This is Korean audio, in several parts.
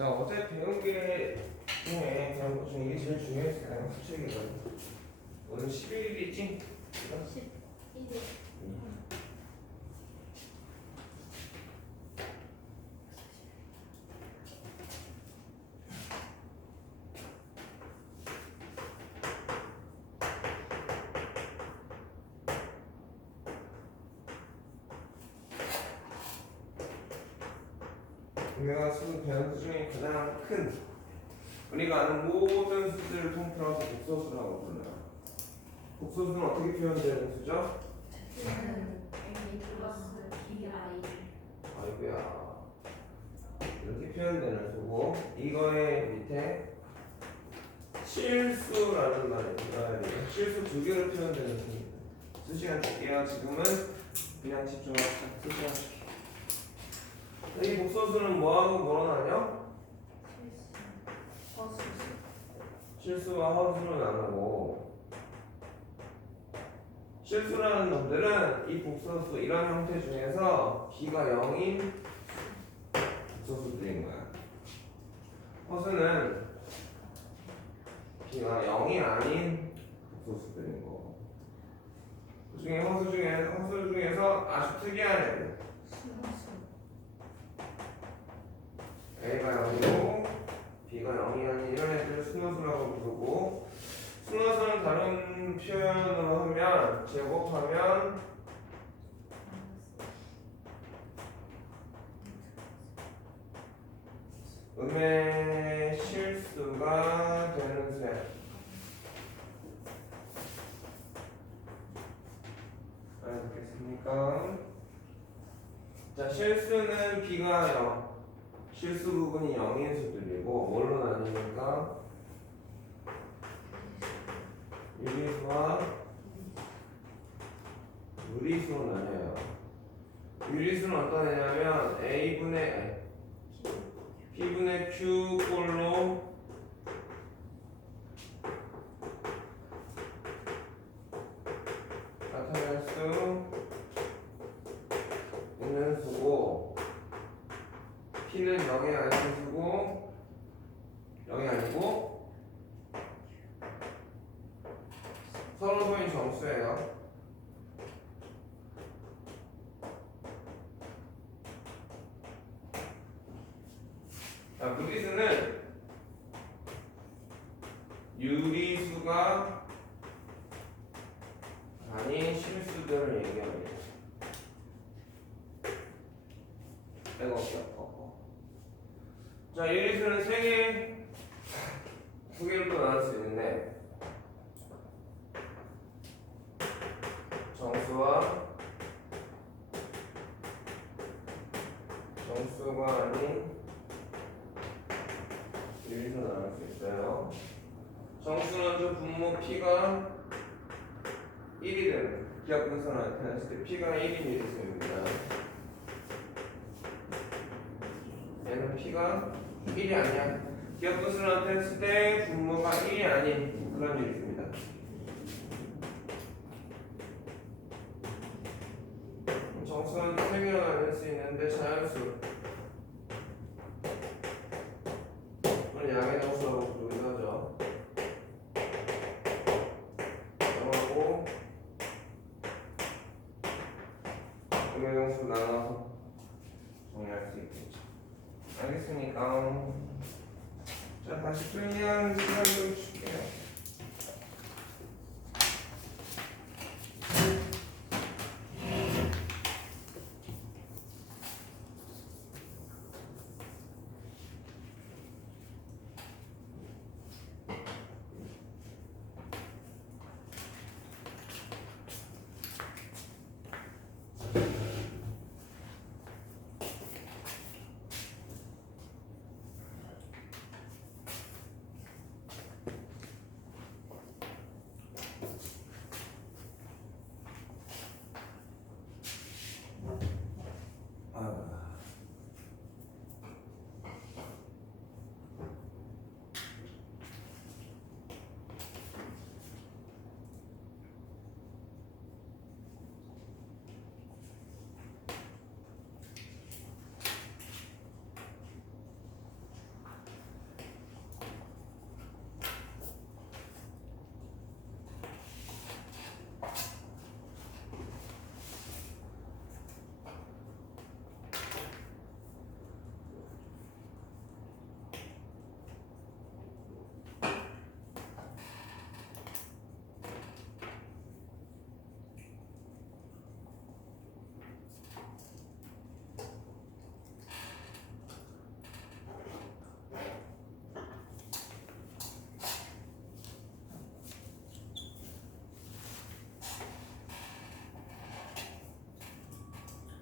자 어제 배운 게 중에 배운 것 중에 이게 제일 중요했어요. 수칙이거든. 오늘 11일이지? 11일 우리가 수 배운 수 중에 가장 큰 우리가 아는 모든 수들을 통틀어서 복소수라고 불러요. 복소수는 어떻게 표현되는 수죠? 아이고야. 이렇게 표현되는 수고. 이거의 밑에 실수라는 말이 들어야 돼요. 실수 두 개로 표현되는 수입니다 수 시간 줄게요. 지금은 그냥 집중합시다 수 시간 줄게 이 복소수는 뭐하고 뭐로 나뉘어? 실수와 허수로 나누고 실수라는 놈들은 이 복소수 이런 형태 중에서 b가 0인 복소수들인 거야. 허수는 b가 0이 아닌 복소수들인 거. 그 중에 허수 중에 허수 중에서 아주 특이한 애들. A가 0이고 B가 0이 아닌 이런 애들을 순호수라고 부르고 순호수는 다른 표현으로 하면 제곱하면 음의 실수가 되는 셈. 알겠습니까? 자, 실수는 B가 0. 실수 부분이 0인 수들이고 뭘로 나뉘니까 유리수와 무리수로 나뉘어요. 유리수는 어떤 애냐면 A분의 P분의 Q 꼴로 1은 0에 알려주고 0이 아니고 서로소인 점수예요. 자, 무리수는 유리수가 아닌 실수들을 얘기합니다. 빼고 올게요 자, 유리수는 세 개, 두 개로 또 나눌 수 있는데, 정수와 정수가 아닌 유리수 나눌 수 있어요. 정수는 저 분모 P가 1이 되는 기하 분수 나타냈을 때 P가 1인 유리수입니다. 얘는 P가 1이 아니야. 기하 분수 나타냈을 때 분모가 1이 아닌 그런 유리수입니다. 정수는 세 개로 나눌 수 있는데 자연수 오늘 양의 정수라고 부르기도 하죠. 영하고 음의 정수 나눠서 정리할 수 있겠죠. 알겠습니까? 자 다시 정리하는 시간 좀 줄게요.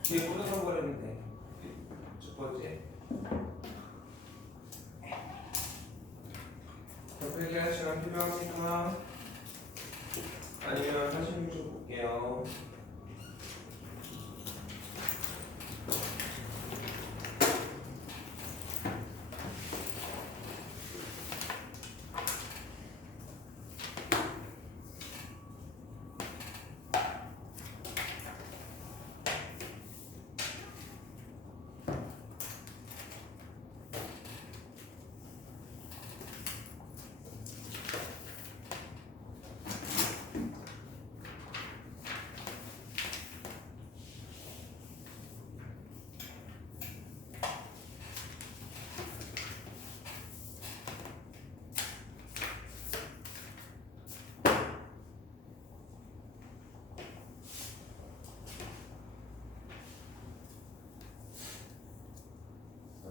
뒤에 꽂아서 버리면 돼. 첫 번째. 답변할 시간 필요합니까? 아니면 사실 좀 볼게요.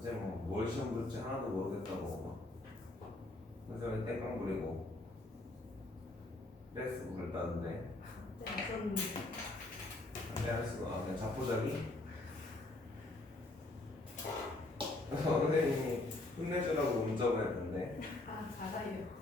어제 뭐뭘 시험 볼지 하나도 모르겠다고. 선생님이 땡깡 부리고. 할 수가 아, 그냥 자포자기? 선생님이 혼내주라고 문자 보냈는데. 아, 알아요.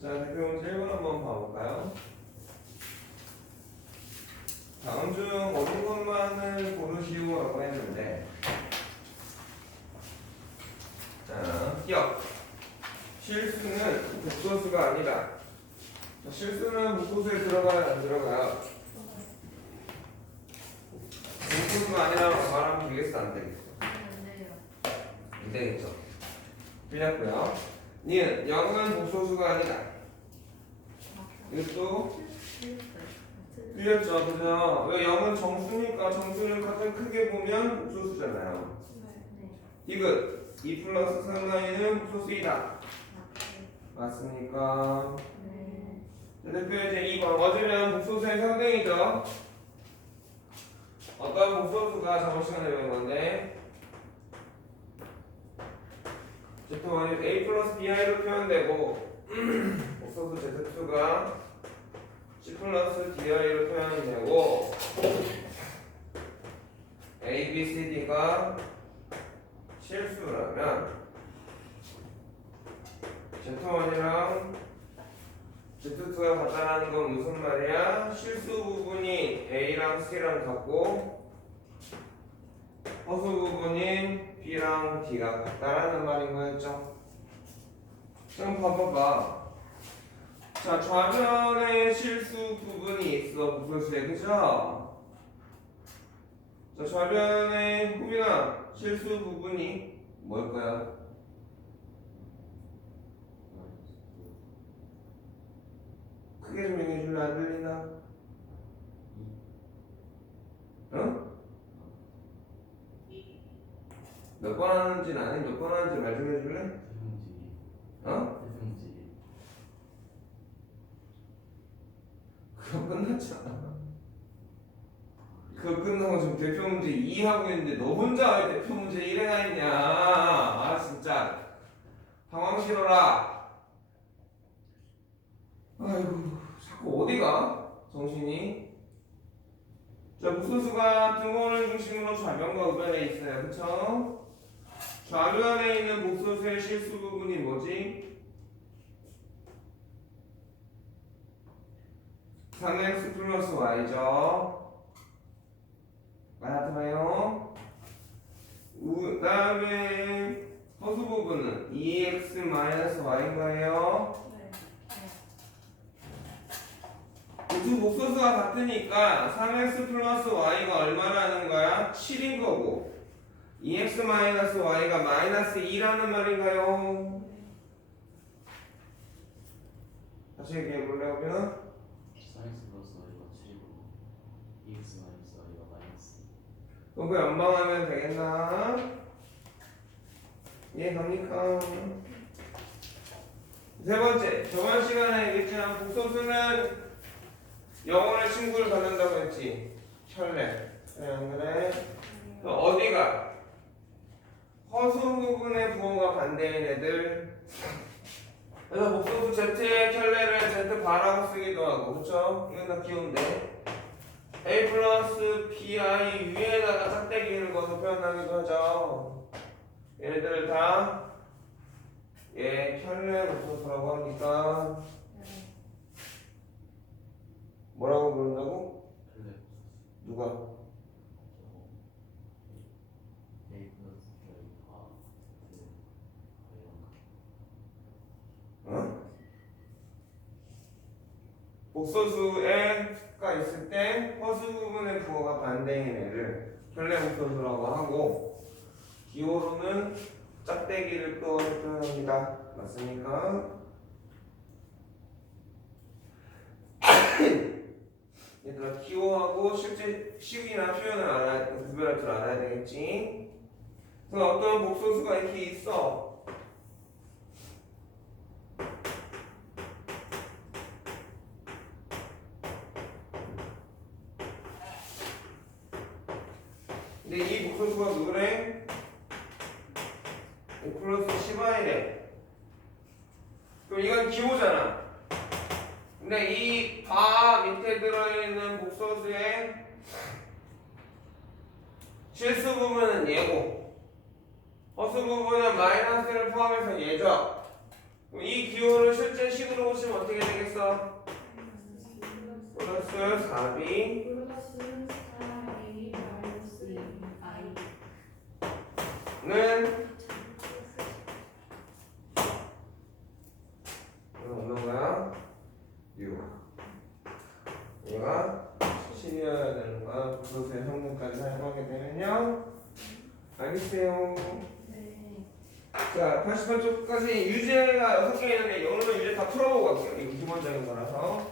자 대표 문제 1번 한번 봐볼까요? 다음 중 어느 것만을 고르시오 라고 했는데 자 기억 실수는 복소수가 아니다 자, 실수는 복소수에 들어가요 안 들어가요? 복소수가 아니라고 말하면 되겠어 안 되겠어? 네, 안 되겠죠 틀렸고요 니은 0은 복소수가 아니다. 이것도 틀렸죠? 그죠? 왜 0은 정수니까 정수를 가장 크게 보면 복소수잖아요. 디귿 2 플러스 3나이는 복소수이다. 맞습니까? 자, 대표 이제 2번 어쩌면 복소수의 상등이죠. 어떤 복소수가 저번 시간에 배운 건데 제품 아니 A 플러스 BI로 표현되고 복소수 Z2가 C 플러스 DI로 표현이 되고 A, B, C, D가 실수라면 Z1이랑 Z2가 같다라는 건 무슨 말이야? 실수 부분이 A랑 C랑 같고 허수 부분인 B랑 D가 같다라는 말인 거였죠? 그럼 봐봐봐. 자, 좌변에 실수 부분이 있어, 복소수에, 그죠? 자, 좌변에 후비나 실수 부분이 뭘까요? 크게 좀 얘기해 줄래? 안 들리나? 응? 몇 번 하는지는 아니, 몇 번 하는지 말 좀 해줄래? 태평지기 어? 그거 끝났잖아. 그거 끝나고 지금 대표 문제 2 하고 있는데 너 혼자 왜 대표 문제 1에 가 있냐? 아 진짜 당황스러라. 아이고 자꾸 어디가 정신이? 자 복소수가 등호를 중심으로 좌변과 우변에 있어요, 그렇 죠? 좌변에 있는 복소수의 실수 부분이 뭐지? 3x 플러스 y죠. 맞아요. 그 다음에 허수 부분은 2x 마이너스 y인 거예요. 두 복소수가 같으니까 3x 플러스 y가 얼마라는 거야? 7인 거고 2x 마이너스 y가 마이너스 2라는 말인가요? 다시 얘기해 볼래요, 그러면? 4x 플러스 y가 7이고 2x 마이너스 y가 마이너스 그럼 그 연방하면 되겠나? 예, 갑니까? 세 번째, 저번 시간에 얘기했지만 복소수는 영어의 친구를 갖는다고 했지. 혈례. 그래, 안 그래? 또 어디가? 허수 부분의 부호가 반대인 애들 그래서 목소수 Z의 켤레를 Z 바라고 쓰기도 하고 그쵸? 이건 다 귀여운데 A 플러스 BI 위에다가 짝대기를 넣어서 표현하기도 하죠 얘네들을 다 예, 켤레 목소수라고 하니까 네. 뭐라고 부른다고? 누가? 저거 A 플러스 B 아 이런 어? 복소수에가 있을 때 허수 부분의 부호가 반대인 애를 켤레 복소수라고 하고 기호로는 짝대기를 끄어서 표현합니다. 맞습니까? 얘들아 기호하고 실제 식이나 표현을 알아야 구별할 줄 알아야 되겠지. 그래서 어떤 복소수가 이렇게 있어. 근데 이 목소수가 누구래? 이 플러스 10i래. 그럼 이건 기호잖아. 근데 이 바 밑에 들어있는 목소수의 실수 부분은 얘고 허수 부분은 마이너스를 포함해서. 그럼 이 기호를 실제 식으로 보시면 어떻게 되겠어? 플러스 4b 플러스 4A 마이너스 I 는 이거 없는 거야? 6 얘가 7이어야 되는 거야 그것의 성분까지 사용하게 되면요 알겠어요 네. 자 88쪽까지 유제가 6개 있는데 오늘은 유제 다 풀어보고 갈게요. 이거 기본적인 거라서